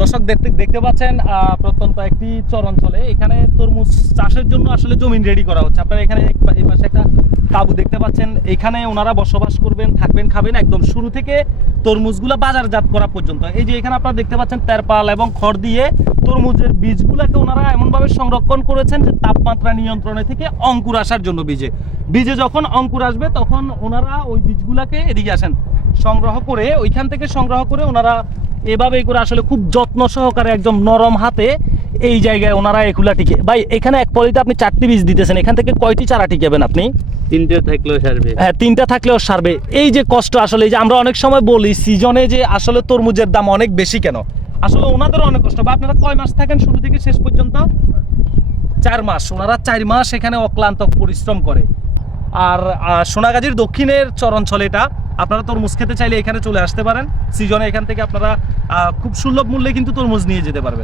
দর্শক দেখতে দেখতে পাচ্ছেন প্রত্যন্ত একটি চরাঞ্চলে এখানে তরমুজ চাষের জন্য আসলে জমিন রেডি করা হচ্ছে। আপনারা এখানে এই পাশে একটা তাঁবু দেখতে পাচ্ছেন। এখানে ওনারা বসবাস করবেন, থাকবেন, খাবেন একদম শুরু থেকে তরমুজগুলো বাজারজাত করা পর্যন্ত। এই যে এখানে আপনারা দেখতে পাচ্ছেন, তেরপাল এবং খড় দিয়ে তরমুজের বীজগুলোকে ওনারা এমনভাবে সংরক্ষণ করেছেন যে তাপমাত্রা নিয়ন্ত্রণে থেকে অঙ্কুর আসার জন্য বীজে। বীজে যখন অঙ্কুর আসবে, তখন ওনারা ওই বীজগুলোকে এদিকে আসেন, সংগ্রহ করে, ওইখান থেকে সংগ্রহ করে ওনারা এভাবেই করে আসলে খুব যত্ন সহকারে একদম নরম হাতে এই জায়গায় ওনারা এগুলা টিকে ভাই এখানে এক পলিতে আপনি চারটি বীজ দিতেছেন এখান থেকে কয়টি চারা টিকাবেন আপনি? তিনটে থাকলেও সারবে। হ্যাঁ তিনটা থাকলেও সারবে। এই যে কষ্ট আসলে এই যে আমরা অনেক সময় বলি সিজনে যে আসলে তরমুজের দাম অনেক বেশি কেন? আসলে ওনাদেরও অনেক কষ্ট। বা আপনারা কয় মাস থাকেন শুরু থেকে শেষ পর্যন্ত? চার মাস। ওনারা চার মাস এখানে অক্লান্ত পরিশ্রম করে। আর সোনাগাজির দক্ষিণের চরঞ্চল এটা। আপনারা তরমুজ খেতে চাইলে এখানে চলে আসতে পারেন। সিজনে এখান থেকে আপনারা খুব সুলভ মূল্যে কিন্তু তরমুজ নিয়ে যেতে পারবেন।